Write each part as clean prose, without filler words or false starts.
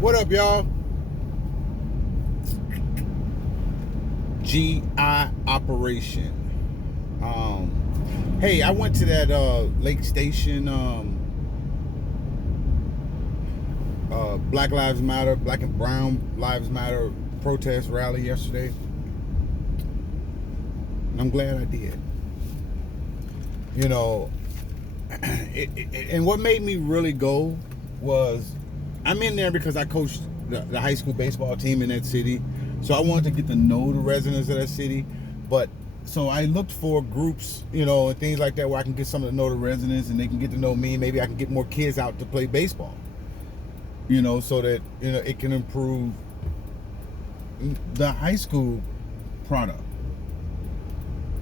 What up, y'all? GI operation. Hey, I went to that Lake Station Black Lives Matter, Black and Brown Lives Matter protest rally yesterday. And I'm glad I did. You know, and what made me really go was I'm in there because I coached the high school baseball team in that city. So I wanted to get to know the residents of that city. But so I looked for groups, and things like that where I can get some to know the residents and they can get to know me. Maybe I can get more kids out to play baseball, so that, it can improve the high school product.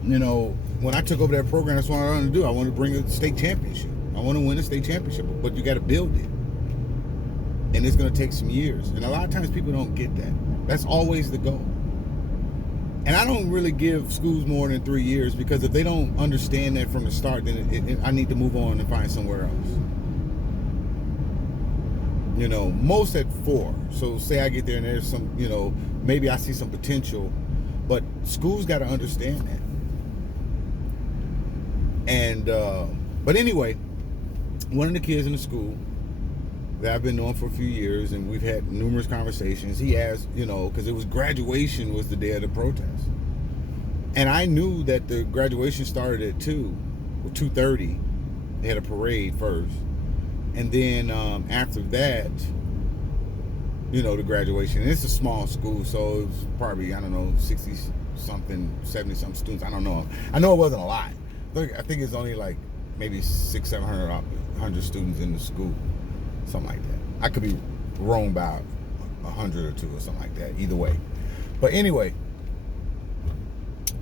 When I took over that program, that's what I wanted to do. I wanted to bring a state championship. I want to win a state championship, but you got to build it. And it's going to take some years. And a lot of times people don't get that. That's always the goal. And I don't really give schools more than 3 years because if they don't understand that from the start, then I need to move on and find somewhere else. Most at 4. So say I get there and there's some, maybe I see some potential, but schools got to understand that. And, but anyway, one of the kids in the school that I've been knowing for a few years, and we've had numerous conversations, he asked, because it was graduation was the day of the protest. And I knew that the graduation started at 2 or 2:30. They had a parade first. And then after that, the graduation. And it's a small school, so it was probably, 60-something, 70-something students. I don't know. I know it wasn't a lot. I think it's only like maybe 600-700 students in the school. Something like that. I could be wrong by 100 or 2 or something like that. Either way. But anyway,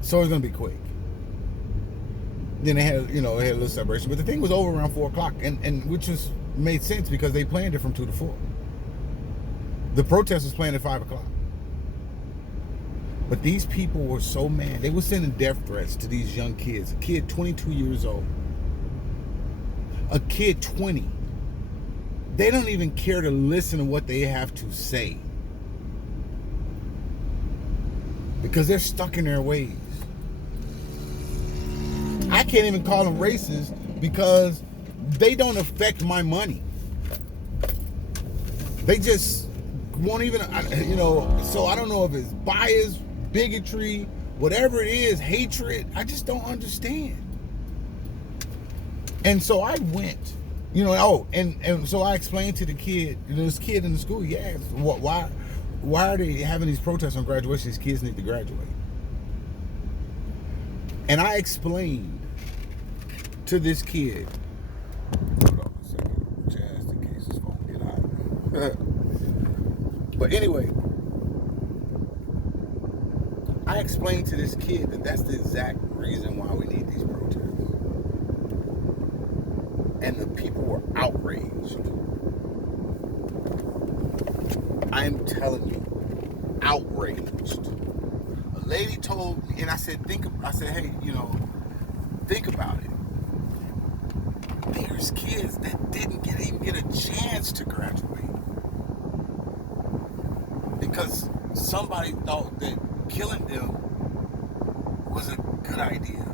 so it's going to be quick. Then they had a little celebration. But the thing was over around 4 o'clock, and which made sense because they planned it from 2 to 4. The protest was planned at 5 o'clock. But these people were so mad. They were sending death threats to these young kids. A kid 22 years old. A kid 20. They don't even care to listen to what they have to say. Because they're stuck in their ways. I can't even call them racist because they don't affect my money. They just won't even, so I don't know if it's bias, bigotry, whatever it is, hatred. I just don't understand. And so I went, and so I explained to the kid, this kid in the school, he asked, why are they having these protests on graduation? These kids need to graduate. And I explained to this kid, hold on a second, just in case his phone get hot. But anyway, I explained to this kid that that's the exact reason why we need these protests. And the people were outraged. I'm telling you, outraged. A lady told me, and I said, hey, think about it. There's kids that didn't even get a chance to graduate because somebody thought that killing them was a good idea.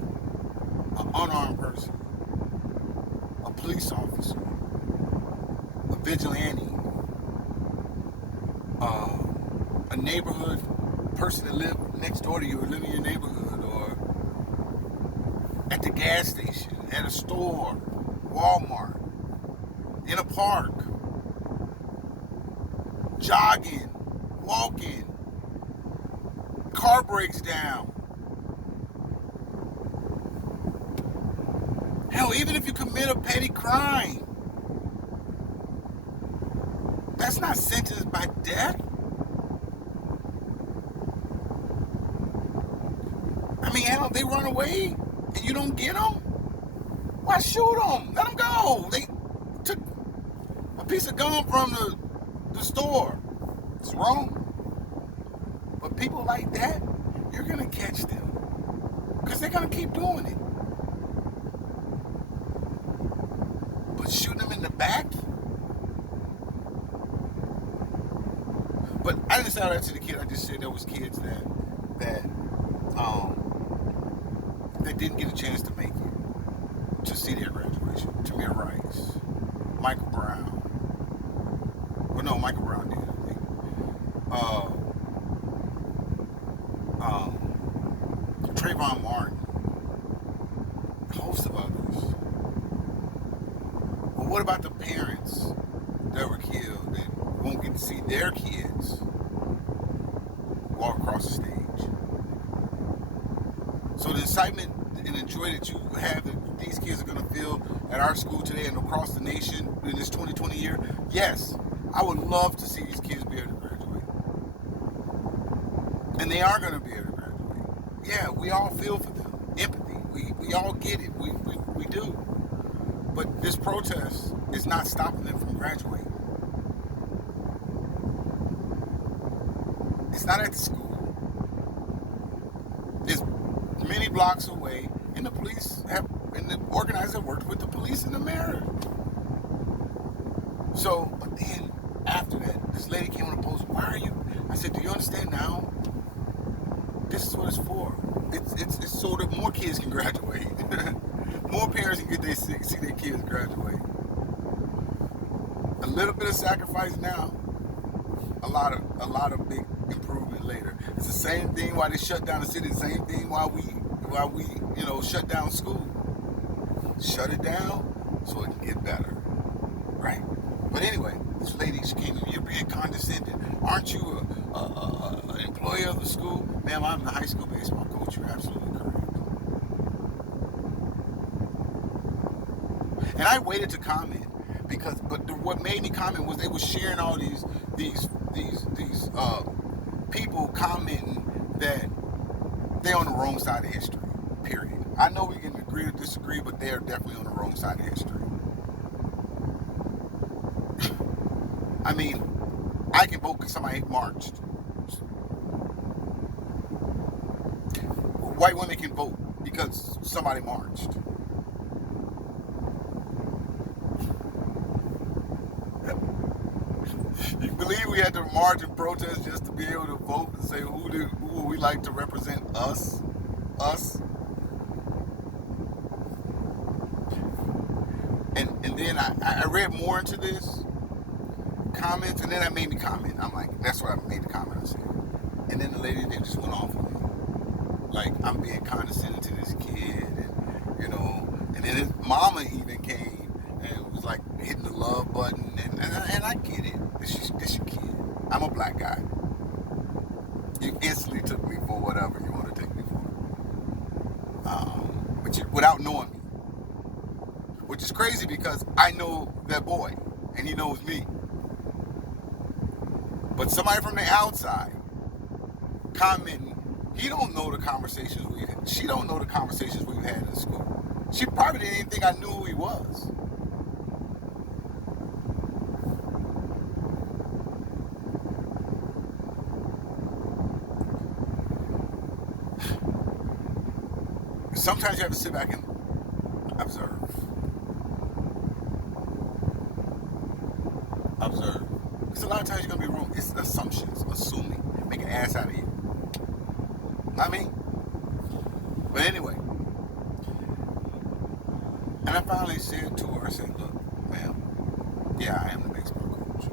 An unarmed person, a police officer, a vigilante, a neighborhood person that lived next door to you or lived in your neighborhood, or at the gas station, at a store, Walmart, in a park, jogging, walking, car breaks down. Hell, even if you commit a petty crime, that's not sentenced by death. I mean, hell, they run away and you don't get them? Why shoot them? Let them go. They took a piece of gum from the store. It's wrong. But people like that, you're going to catch them. Because they're going to keep doing it. But shooting them in the back? But I didn't say all that to the kid. I just said there was kids that that didn't get a chance to make it, to see their graduation. Tamir Rice, Michael Brown. Well, no, Michael Brown did, I think. Trayvon Martin, a host of others. Well, what about the parents that were killed that won't get to see their kids walk across the stage? So the excitement and the joy that you have that these kids are going to feel at our school today and across the nation in this 2020 year, yes, I would love to see these kids be able to graduate. And they are going to be able to graduate. Yeah, we all feel for them. Empathy. We all get it. We do. But this protest is not stopping them from graduating. It's not at the school. It's many blocks away, and the police have, and the organizers have worked with the police and the mayor. So, but then after that, this lady came on the post. Why are you? I said, do you understand now? This is what it's for. It's so that more kids can graduate. More parents can get see their kids graduate. A little bit of sacrifice now. A lot of big improvement later. It's the same thing why they shut down the city. The same thing why we shut down school. Shut it down so it can get better, right? But anyway, this lady, she came in. You're being condescending. Aren't you an employee of the school? Ma'am, I'm the high school baseball coach. You're absolutely correct. And I waited to comment what made me comment was they were sharing all these people commenting that they're on the wrong side of history. Period. I know we can agree or disagree, but they are definitely on the wrong side of history. I mean, I can vote because somebody marched. White women can vote because somebody marched. You believe we had to march and protest just to be able to vote and say who would we like to represent us? Us? And then I read more into this comments, and then that made me comment. I'm like, that's what I made the comment I said. And then the lady, they just went off on me. Like, I'm being condescending to this kid, and then his mama even came and was like hitting the love button, and I get it. This your kid. I'm a black guy. You instantly took me for whatever you want to take me for. But without knowing me. Which is crazy because I know that boy, and he knows me. But somebody from the outside commenting, he don't know the conversations we had. She don't know the conversations we've had in school. She probably didn't even think I knew who he was. Sometimes you have to sit back and observe. Observe. Because a lot of times you're going to be wrong. It's assumptions, assuming. Make an ass out of you. Not me. But anyway. And I finally said to her, I said, look, ma'am, yeah, I am the baseball coach.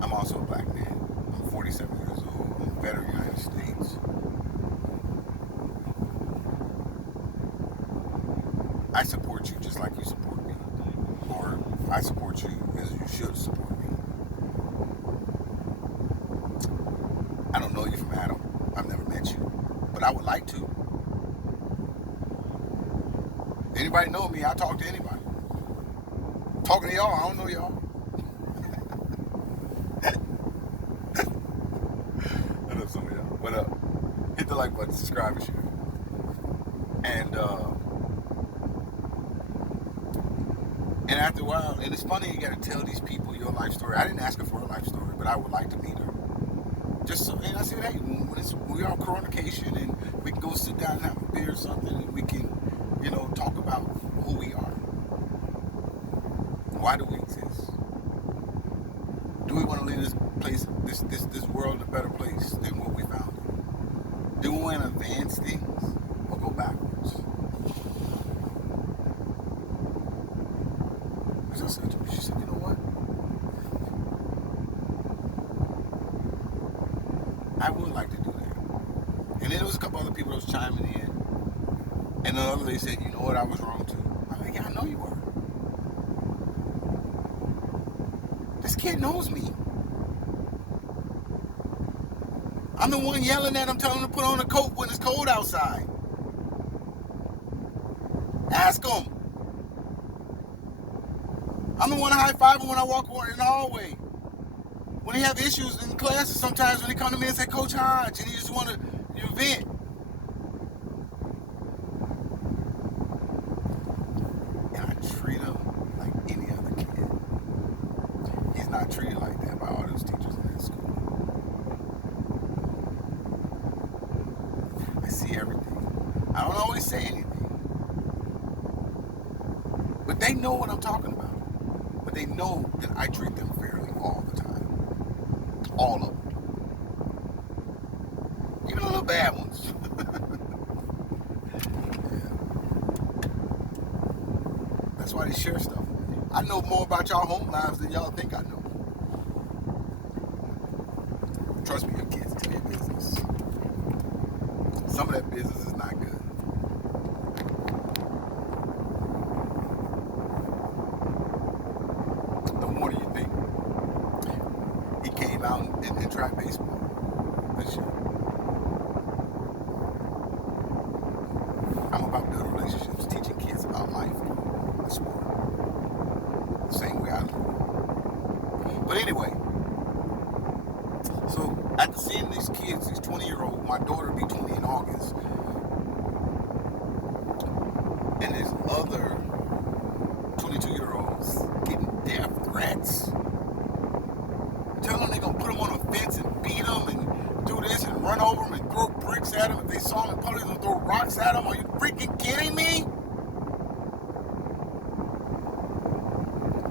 I'm also a black man. I'm 47 years old. I'm a veteran of the United States. I support you just like you support me. Or I support you as you should support me. I don't know you from Adam. I've never met you. But I would like to. Anybody know me, I talk to anybody. Talking to y'all, I don't know y'all. I know some of y'all. But hit the like button, subscribe and share. And after a while, and it's funny, you gotta tell these people your life story. I didn't ask her for a life story, but I would like to meet her. Just so, and I said, hey, we're on coronation and we can go sit down and have a beer or something, and we can, talk about who we are. Why do we exist? Do we want to live leave this place, this world a better place than what we found it. Do we want to advance things or go backwards? Because I said to her, she said, you know what? I would like to do that. And then there was a couple other people that was chiming in. And another lady said, you know what, I was wrong too. I'm like, yeah, I know you were. This kid knows me. I'm the one yelling at him, telling him to put on a coat when it's cold outside. Ask him. I'm the one to high five him when I walk in the hallway. When he have issues in classes, sometimes when he come to me and say, Coach Hodge, and he just want to vent. And I treat him like any other kid. He's not treated like that by all those teachers in that school. I see everything. I don't always say anything. But they know what I'm talking about. But they know that I treat them fairly all the time. All of them. Even the little bad ones. Yeah. That's why they share stuff with me. I know more about y'all home lives than y'all think I know. Trust me, your kids tell your business. Some of that business is not good. No more than you think. He came out and tried baseball this year. I'm about building relationships, teaching kids about life through the sport. The same way I live. But anyway, so after seeing these kids, these 20-year-olds, my daughter will be 20 in August, and there's other 22-year-olds getting death threats, telling them they're going to put them on a fence and beat them and do this and run over them and throw bricks at them. If they saw them in public, they'll throw rocks at them. Are you freaking kidding me?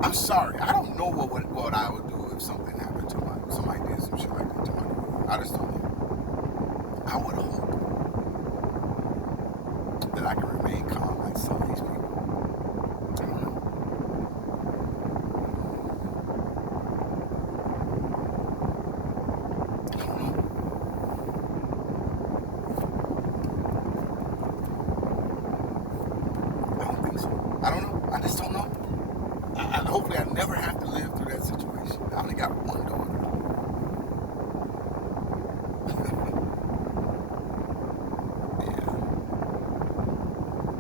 I'm sorry. I don't know what I would do if something happened to somebody did some shit like that to my daughter. I just don't know. I would hope that I can remain calm like some of these people. I don't know. I don't know. I don't think so. I don't know. I just don't know. Hopefully I never have to live through that situation. I only got one daughter. Yeah.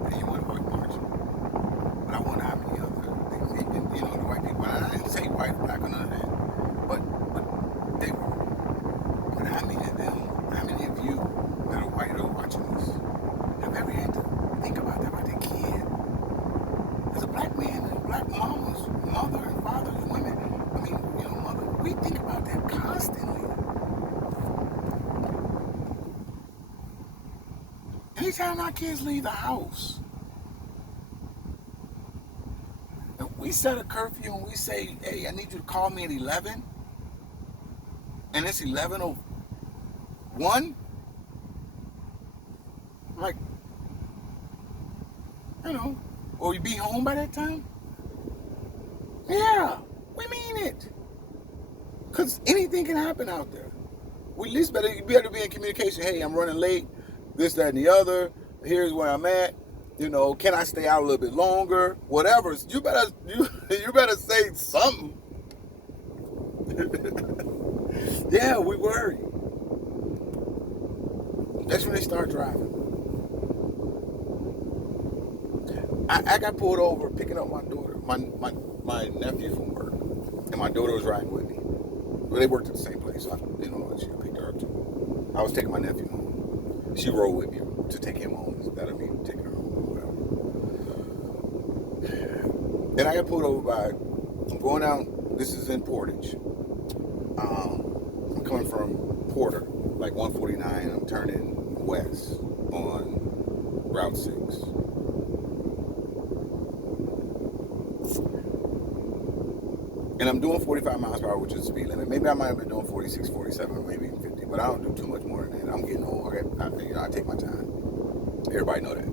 And you want to work marching. But I wonder how many other things, even, the white people, and I didn't say white or black or none of that, but they were. But how many of them, how many of you that are white or watching this have ever had to think about that about their kid? As a black man and black mama's mother and father and women, mother, we think about that constantly. Anytime our kids leave the house, if we set a curfew and we say, hey, I need you to call me at 11, and it's 11:01, like, or you be home by that time? Yeah, we mean it. Because anything can happen out there. We at least better be in communication. Hey, I'm running late, this, that, and the other. Here's where I'm at. Can I stay out a little bit longer? Whatever. You better say something. Yeah, we worry. That's when they start driving. I got pulled over picking up my daughter, my nephew from work, and my daughter was riding with me. Well, they worked at the same place, so she picked her up too. I was taking my nephew home. She rode with me to take him home instead of me taking her home or whatever. Then I got pulled over I'm going down, this is in Portage. I'm coming from Porter, like 149, I'm turning west on Route 6. And I'm doing 45 miles per hour, which is the speed limit. Maybe I might have been doing 46, 47, or maybe even 50, but I don't do too much more than that. I'm getting old. I take my time. Everybody know that.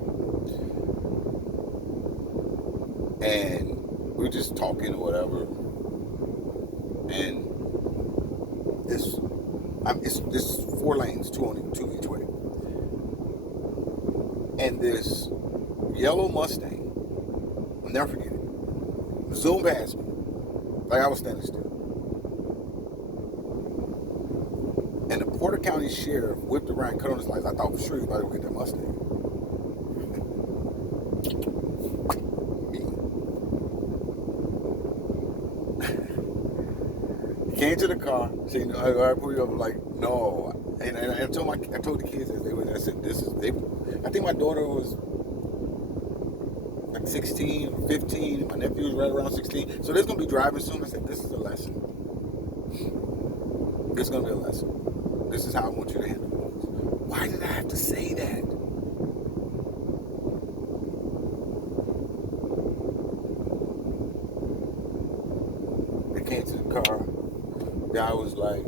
And we were just talking or whatever, and it's 4 lanes, two each way, and this yellow Mustang, I'll never forget it, zoomed past me like I was standing still. And the Porter County Sheriff whipped around, cut on his lights. I thought for sure he was about to go get that Mustang. He came to the car, said, I pull you up. I'm like, no. And I told the kids as they were, I said, I think my daughter was like 16 or 15. My nephew was right around 16. So they're going to be driving soon. I said, this is a lesson. It's going to be a lesson. This is how I want you to handle things. Why did I have to say that? They came to the car. The guy was like,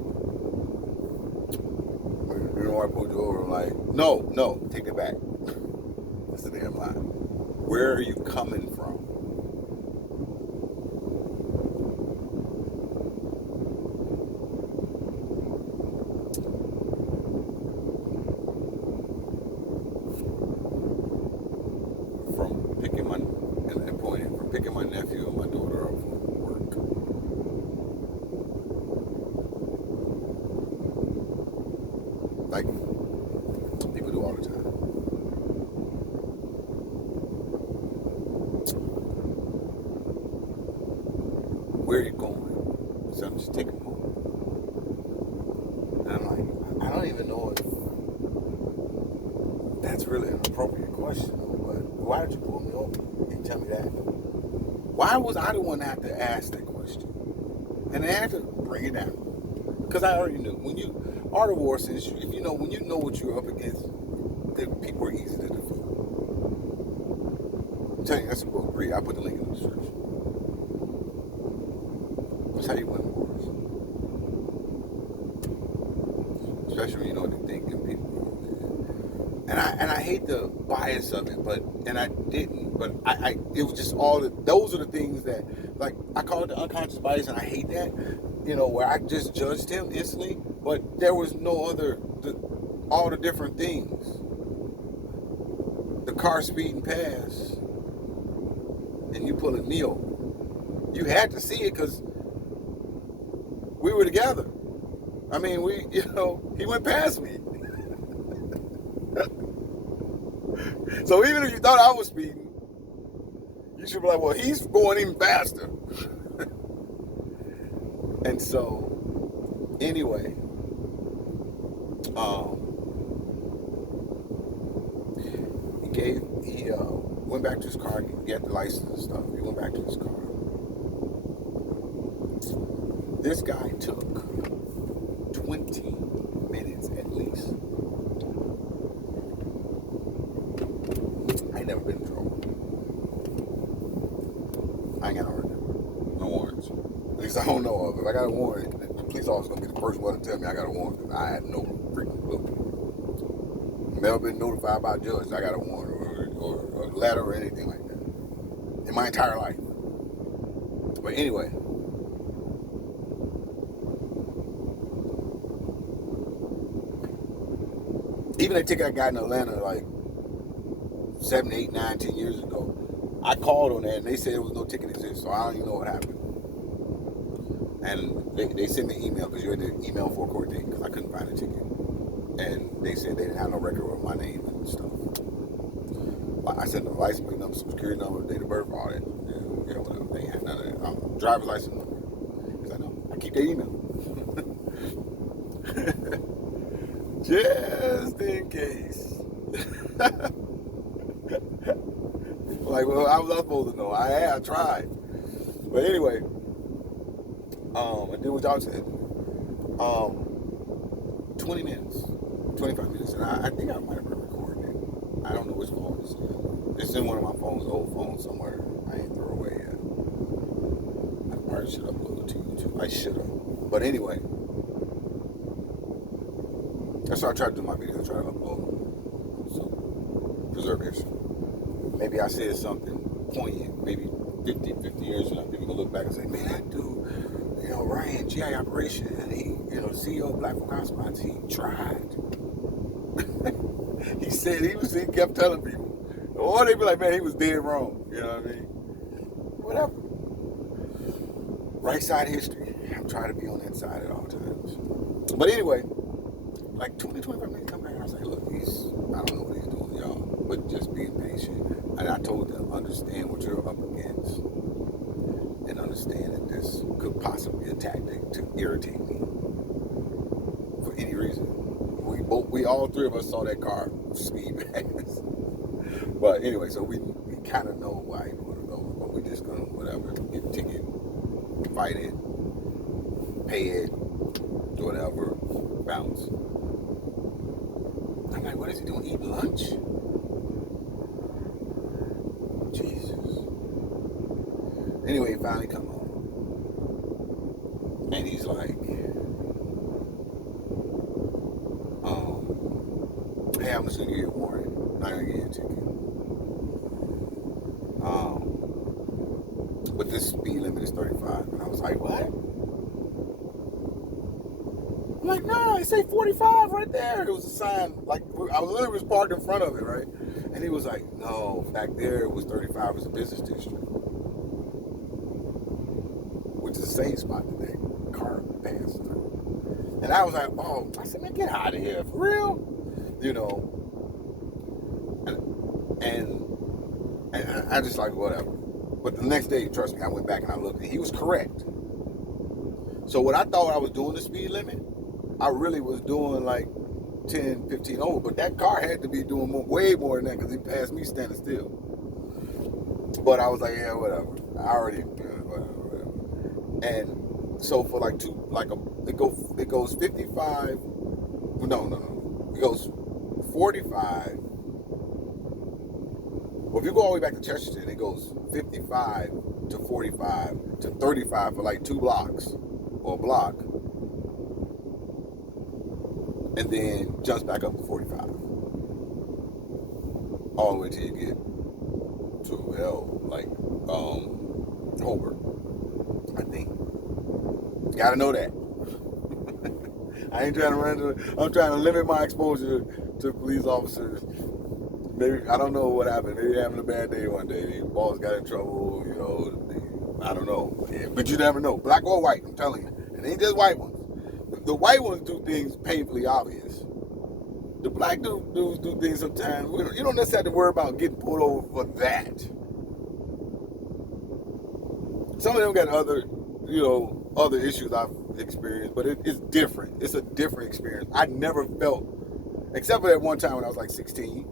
you know, I pulled you over. I'm like, no, take it back. That's the damn line. Where are you coming from? From picking my nephew and my daughter up from work. Like people do all the time. Where are you going? So I'm just taking him home. And I'm like, I don't even know if that's really an appropriate question. But why did you pull me over? And tell me that. Why was I the one that had to ask that question? And I had to bring it down. Because I already knew. When you are the Warsons, if you know, when you know what you're up against, then people are easy to defeat. I'm telling you, that's a book. Read. I put the link in the description. That's how you win wars. Especially when you know what they think and people. And I hate the bias of it, but I didn't. But it was just those are the things that, like, I call it the unconscious bias, and I hate that, you know, where I just judged him instantly, but there was no other, all the different things. The car speeding past, and you pulling me over. You had to see it because we were together. I mean, he went past me. So even if you thought I was speeding, you should be like, well, he's going even faster. And so, anyway, he went back to his car, he got the license and stuff. He went back to his car. This guy took 20 minutes at least. I ain't never been in trouble. I ain't got no record. No warrants. At least I don't know of. If I got a warrant, the police officer gonna be the first one to tell me I got a warrant. I had no freaking clue. Never been notified by a judge I got a warrant or a letter or anything like that in my entire life. But anyway. Even a ticket I got in Atlanta like 7, 8, 9, 10 years ago, I called on that and they said there was no ticket exist, so I don't even know what happened. And they sent me an email because you had to email for a court date because I couldn't find a ticket. And they said they didn't have no record of my name and stuff. I sent them a license plate number, social security number, date of birth, all that. Yeah, whatever. They ain't had none of that. Driver's license number. Because I know. I keep their email. Just in case. Like, well, I was not supposed to know. I tried. But anyway, I did what y'all said. 20 minutes, 25 minutes, and I think I might have been recording it. I don't know which phone it's in. It's in one of my phones, old phones somewhere. I ain't throw away yet. I probably should upload it to YouTube. I should have. But anyway, that's how I try to do my videos. Try to upload. So, preserve history. Maybe I said something poignant. Maybe 50 years from now, people gonna look back and say, man, that dude, Ryan, GI Operation, and he, the CEO of Black Folk Hotspots, he tried. he kept telling people. Or they be like, man, he was dead wrong. You know what I mean? Whatever. Right side of history. I'm trying to be on that side at all times. But anyway, like 25 minutes come back, I was like, look, I don't know what he's doing, y'all. But just being patient. And I told them, understand what you're up against. And understand that this could possibly be a tactic to irritate me. For any reason. We all three of us saw that car speed past. But anyway, so we kind of know why he want to go. But we just gonna, whatever, get a ticket, fight it, pay it, do whatever, bounce. I'm like, what is he doing? Eat lunch? Jesus. Anyway, he finally come home. And he's like, hey, I'm just gonna give you a warning. I'm not gonna give you a ticket. But this speed limit is 35. And I was like, what? I'm like, no, it say 45 right there. There was a sign, like, I was literally parked in front of it, right? And he was like, no, back there it was 35. It was a business district. Which is the same spot that that car passed through. And I was like, oh, I said, man, get out of here, for real? And I just like, whatever. But the next day, trust me, I went back and I looked, and he was correct. So what I thought I was doing the speed limit, I really was doing like 10, 15 over. But that car had to be doing way more than that because he passed me standing still. But I was like, yeah, whatever. I already, whatever. And so for like it goes 55. No. It goes 45. Well, if you go all the way back to Chesterton, it goes 55 to 45 to 35 for like 2 blocks or a block. And then jumps back up to 45. All the way till you get to, Holbrook, I think. Gotta know that. I ain't trying to I'm trying to limit my exposure to police officers. Maybe, I don't know what happened. Maybe they're having a bad day one day. The boss got in trouble, I don't know. But you never know. Black or white, I'm telling you. It ain't just white ones. The white ones do things painfully obvious. The black dudes do things sometimes. You don't necessarily have to worry about getting pulled over for that. Some of them got other issues I've experienced, but it's different. It's a different experience. I never felt, except for that one time when I was like 16,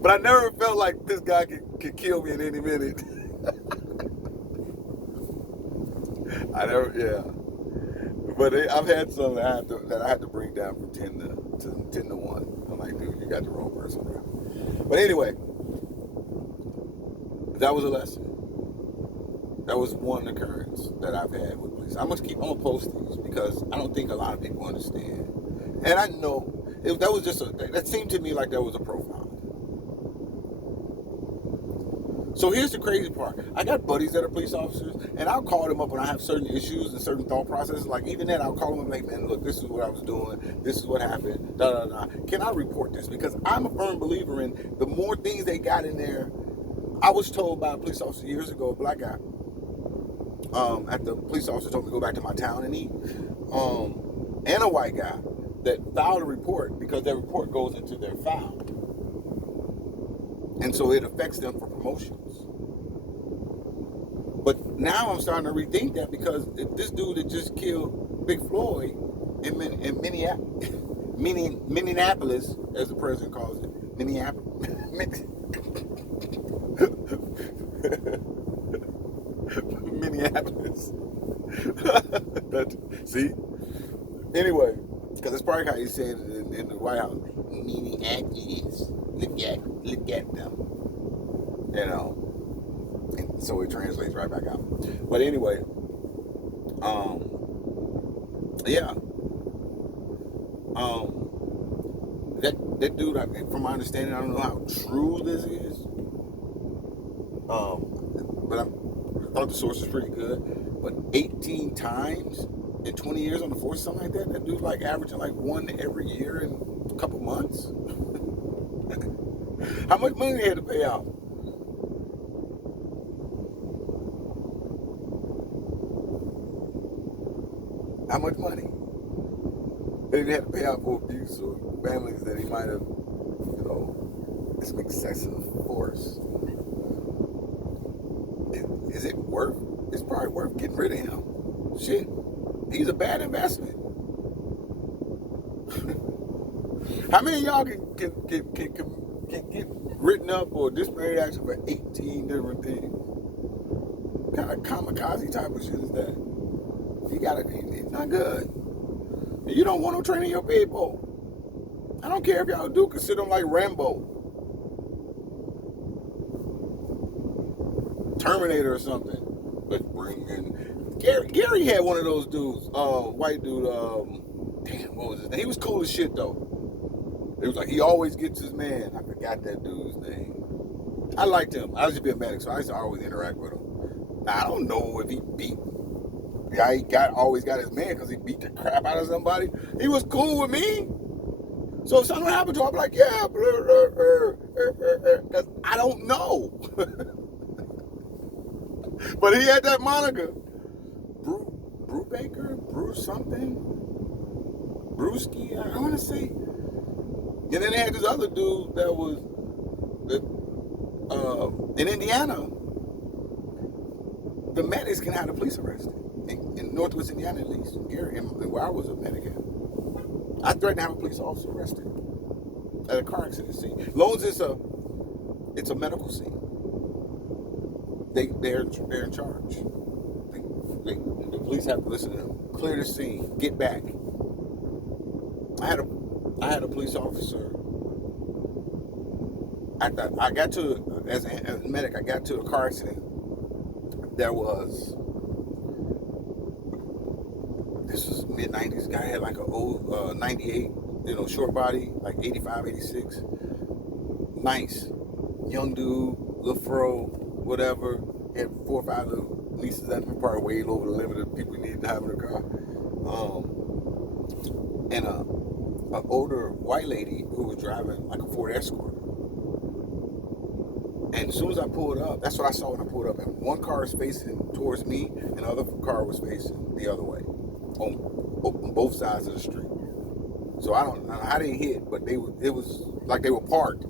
but I never felt like this guy could kill me in any minute. But I've had some that I had to bring down from 10 to 1. I'm like, dude, you got the wrong person there. But anyway, that was a lesson. That was one occurrence that I've had with police. I'm gonna post these because I don't think a lot of people understand. And I know that seemed to me like that was a profile. So here's the crazy part. I got buddies that are police officers, and I'll call them up when I have certain issues and certain thought processes. Like even then, I'll call them up like, man, look, this is what I was doing. This is what happened. Can I report this? Because I'm a firm believer in the more things they got in there. I was told by a police officer years ago, a black guy, at the police officer told me to go back to my town and eat. And a white guy that filed a report because their report goes into their file. And so it affects them for promotions. But now I'm starting to rethink that because if this dude that just killed Big Floyd in Minneapolis, as the president calls it, Minneapolis. See? Anyway, because it's probably how he's saying it in the White House. Minneapolis. Look at them. So it translates right back out. But anyway, yeah, that dude, from my understanding, I don't know how true this is, but I thought the source was pretty good. But 18 times in 20 years on the force, something like that. That dude's like averaging like one every year in a couple months. How much money they had to pay out? How much money? They didn't have to pay out for abuse or families that he might have, some excessive force. Is it worth? It's probably worth getting rid of him. Shit, he's a bad investment. How many of y'all can get written up or disciplinary action for 18 different things? What kind of kamikaze type of shit is that? It's not good. You don't want no training your people. I don't care if y'all do consider them like Rambo, Terminator or something. Let's bring in Gary had one of those dudes, white dude, damn, what was his name? He was cool as shit though. It was like he always gets his man. I forgot that dude's name. I liked him. I was just being medic, so I used to always interact with him. Now, I don't know if he beat. Yeah, he always got his man because he beat the crap out of somebody. He was cool with me. So if something happened to him, I'd be like, yeah, because I don't know. But he had that moniker. Brew Baker, Brew something, Brewski, I want to say. And then they had this other dude that was in Indiana. The medics can have the police arrested. In Northwest Indiana, at least, where I was a medic at. I threatened to have a police officer arrested at a car accident scene. As long as it's a medical scene, they're in charge. The police have to listen to them. Clear the scene. Get back. I had a police officer. I got to as a medic. I got to a car accident. There was. This was mid-90s. Guy had like an old 98, short body, like 85, 86. Nice. Young dude, little fro, whatever. Had 4 or 5 little nieces that were probably way over the limit of people needed to have in the car. And an older white lady who was driving like a Ford Escort. And as soon as I pulled up, that's what I saw when I pulled up. And one car was facing towards me, and the other car was facing the other way. On both sides of the street. So I don't know how they hit, but it was like they were parked.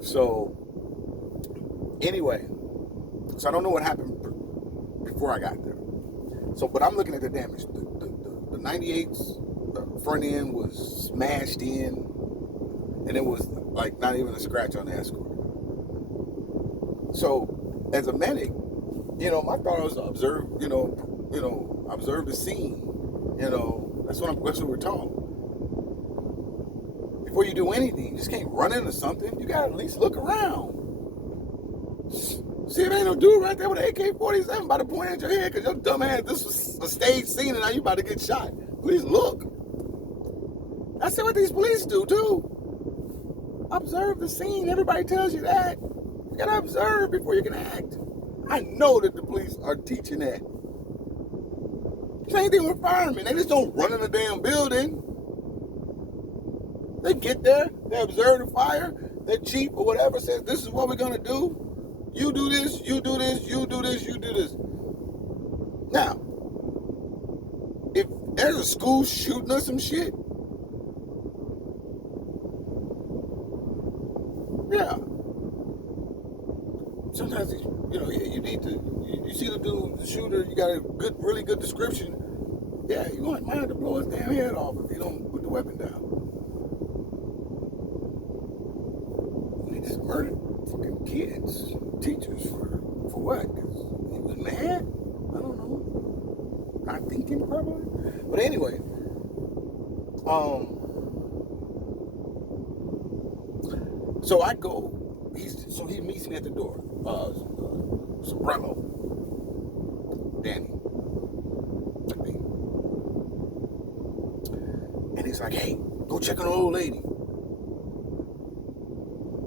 So anyway, so I don't know what happened before I got there. So, but I'm looking at the damage. The 98's front end was smashed in, and it was like not even a scratch on the Escort. So as a medic, my thought was to observe, observe the scene. That's what we're taught. Before you do anything, you just can't run into something. You gotta at least look around. See if ain't no dude right there with an AK-47 about to point at your head because your dumb ass, this was a stage scene and now you about to get shot. Please look. That's what these police do too. Observe the scene. Everybody tells you that. You gotta observe before you can act. I know that the police are teaching that. Same thing with firemen. They just don't run in the damn building. They get there, they observe the fire, their chief or whatever says, this is what we're gonna do. You do this, you do this, you do this, you do this. Now, if there's a school shooting or some shit, yeah. Sometimes, you need to, you see the dude, the shooter, you got a really good description. Yeah, you might have to blow his damn head off if you don't put the weapon down. They just murdered fucking kids, teachers for what? Because he was mad? I don't know. Not thinking probably. But anyway, so I go. He meets me at the door. Sombrello. Danny. And he's like, hey, go check on the old lady.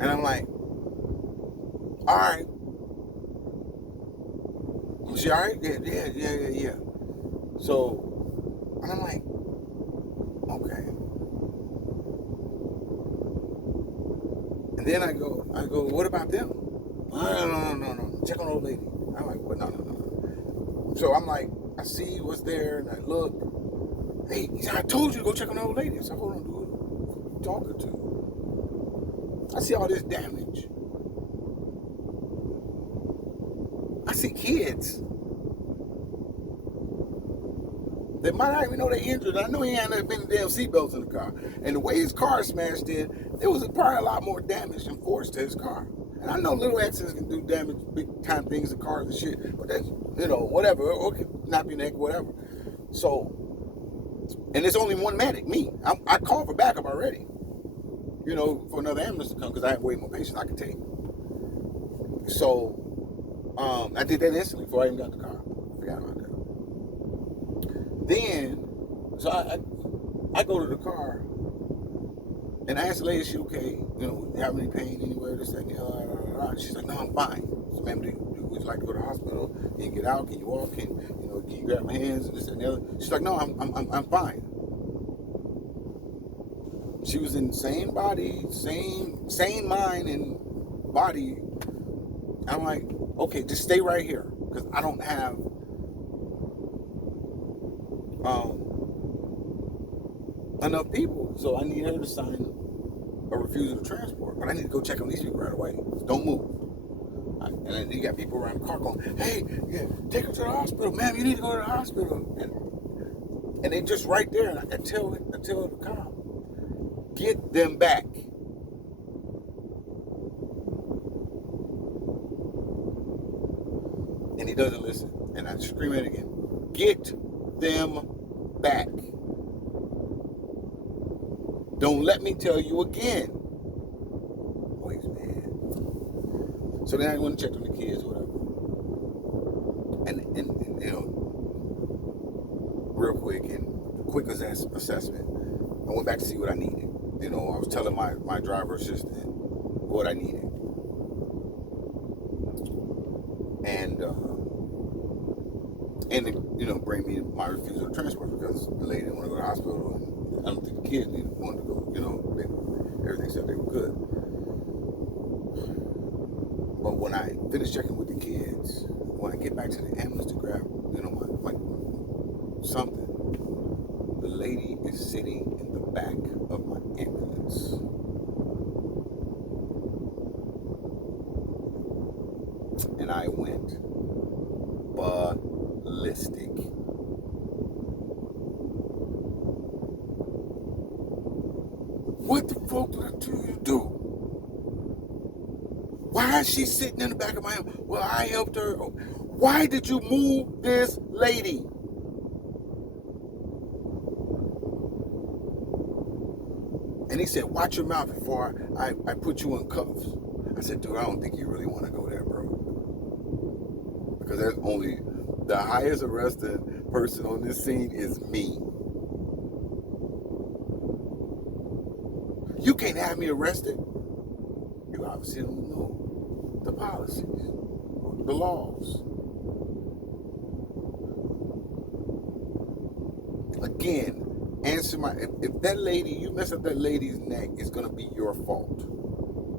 And I'm like, all right. Is she all right? Yeah. So, and I'm like, okay. And then I go, what about them? No. Check on the old lady. I'm like, well, no. So I'm like, I see what's there, and I look. Hey, I told you to go check on the old lady. I said, hold on, dude. Who you talking to? I see all this damage. I see kids that might not even know they're injured. I know he ain't never been damn seatbelts in the car. And the way his car smashed in, there was probably a lot more damage than force to his car. And I know little accidents can do damage, big time things to cars and shit. But that's, whatever. Okay, not be neck, whatever. So, and there's only one medic, me. I called for backup already. For another ambulance to come because I have way more patients I can take. So, I did that instantly before I even got in the car. Forgot about that. Then, so I go to the car and I ask the lady, is she okay? Have any pain anywhere? This, that, and the other. She's like, no, I'm fine. So, ma'am, would you like to go to the hospital? Can you get out? Can you walk? Can you grab my hands? And this, that, and the other. She's like, no, I'm fine. She was in the same body, same mind and body. I'm like, okay, just stay right here because I don't have enough people, so I need her to sign a refusal to transport. But I need to go check on these people right away. So don't move. And then you got people around the car going, hey, yeah, take her to the hospital, ma'am. You need to go to the hospital. And they just right there. And I tell the cop, get them back. And he doesn't listen. And I scream it again. Get them back. Don't let me tell you again. Boys, man. So then I went and checked on the kids or whatever. And real quick and quick assessment. I went back to see what I needed. I was telling my driver assistant what I needed. And bring me my refusal to transport because the lady didn't want to go to the hospital, and I don't think the kids wanted to go. Everything said they were good. But when I finished checking with the kids, when I get back to the ambulance to grab, my something, the lady is sitting in the back of my ambulance. And I went ballistic. What the fuck did I tell you to do? Why is she sitting in the back of my ambulance? Well, I helped her. Why did you move this lady? And he said, watch your mouth before I put you in cuffs. I said, dude, I don't think you really want to go there, bro. Because there's only the highest arrested person on this scene is me. You can't have me arrested. You obviously don't know the policies, the laws. Again, answer if that lady, you mess up that lady's neck, it's gonna be your fault.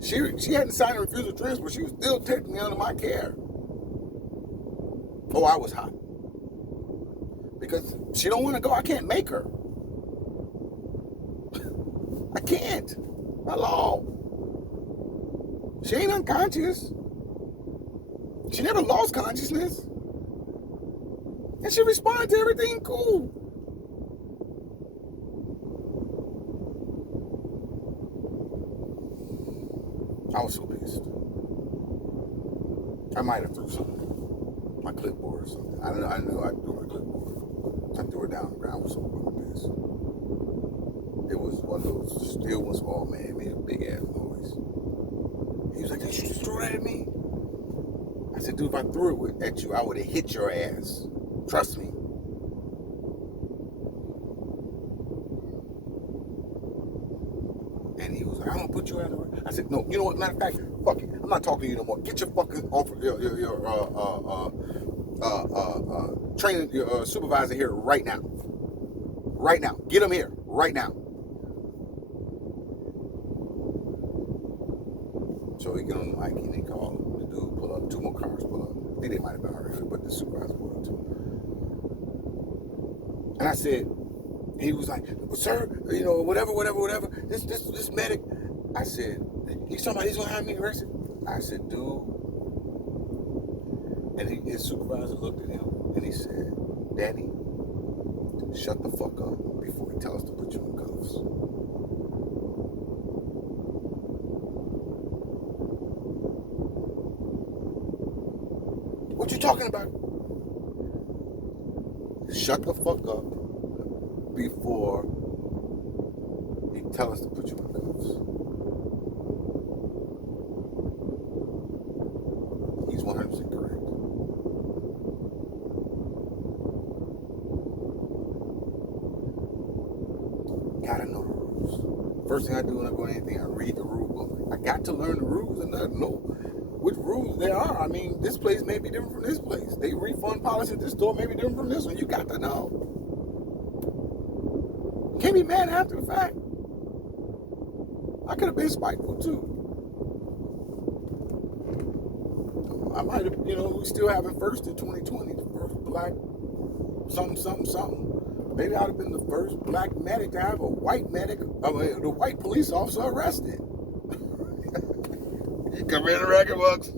She hadn't signed a refusal to transport. She was still technically under my care. Oh, I was hot. Because she don't want to go. I can't make her. I can't. By law. She ain't unconscious. She never lost consciousness. And she responded to everything cool. I was so pissed. I might have threw something. My clipboard or something. I knew I threw my clipboard. I threw it down on the ground. I was so fucking pissed. It was one of those steel ones. Oh man, it made a big ass noise. He was like, did you just throw that at me? said, dude, if I threw it at you, I would have hit your ass. Trust me. And he was like, I'm gonna put you out of it. I said, no, you know what? Matter of fact, fuck it. I'm not talking to you no more. Get your fucking training supervisor here right now. Right now. Get him here right now. So he get on the mic and he called the dude, pull up, 2 more cars pull up. I think they might have been hurry, but the supervisor pulled up too. And I said, he was like, well, sir, you know, whatever. This medic. I said, he's talking about he's gonna have me arrested. I said, dude. And his supervisor looked at him and he said, Danny, shut the fuck up before he tells us to put you in cuffs. What you talking about? Shut the fuck up before he tells us to put you in cuffs. He's 100% correct. Gotta know the rules. First thing I do when I go to anything, I read the rule book. I got to learn the rules and not know which rules there are. I mean, this place may be different from this place. They refund policy at this store may be different from this one. You got to know. Can't be mad after the fact. I could have been spiteful too. I might have, you know, we still having first in 2020, the first black something. Maybe I'd have been the first black medic to have a white medic, the white police officer arrested. Come in the record books.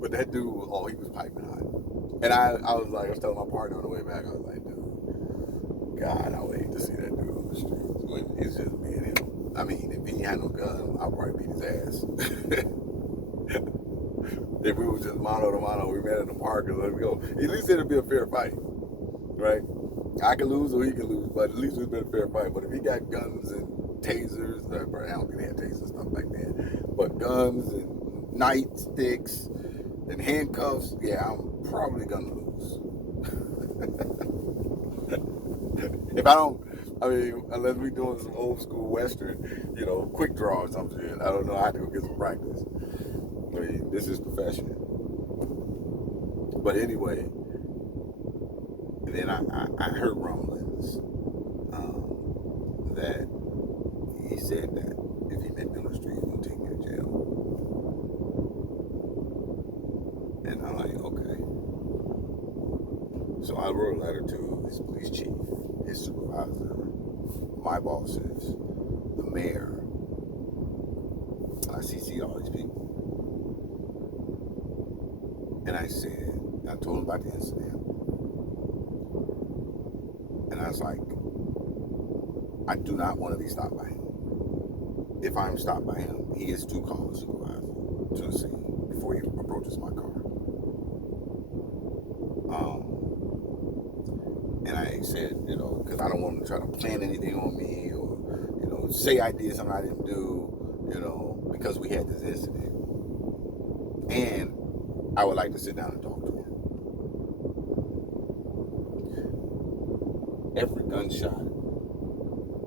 But that dude, he was piping hot. And I was telling my partner on the way back, I was like, dude, God, I would hate to see that dude on the streets. But it's just me and him. I mean, if he had no gun, I'd probably beat his ass. If we was just mano to mano, we met in the park and let him go. At least it'd be a fair fight, right? I could lose or he could lose, but at least it'd be a fair fight. But if he got guns and tasers, I don't think they had tasers and stuff like that, but guns and nightsticks and handcuffs, yeah, I'm probably gonna lose. If I don't, I mean, unless we doing some old school Western, you know, quick draw or some shit, I don't know, I have to go get some practice. I mean, this is profession. But anyway, and then I heard rumblings that he said that if he met me on the street, he would take me to jail. And I'm like, okay. So I wrote a letter to his police chief, his supervisor, my bosses, the mayor. I CC'd all these people. And I told him about the incident. And I was like, I do not want to be stopped by him. If I'm stopped by him, he is to call the supervisor to the scene before he approaches my car. And I said, you know, because I don't want him to try to plan anything on me or, you know, say I did something I didn't do, you know, because we had this incident. And I would like to sit down and talk to him. Every gunshot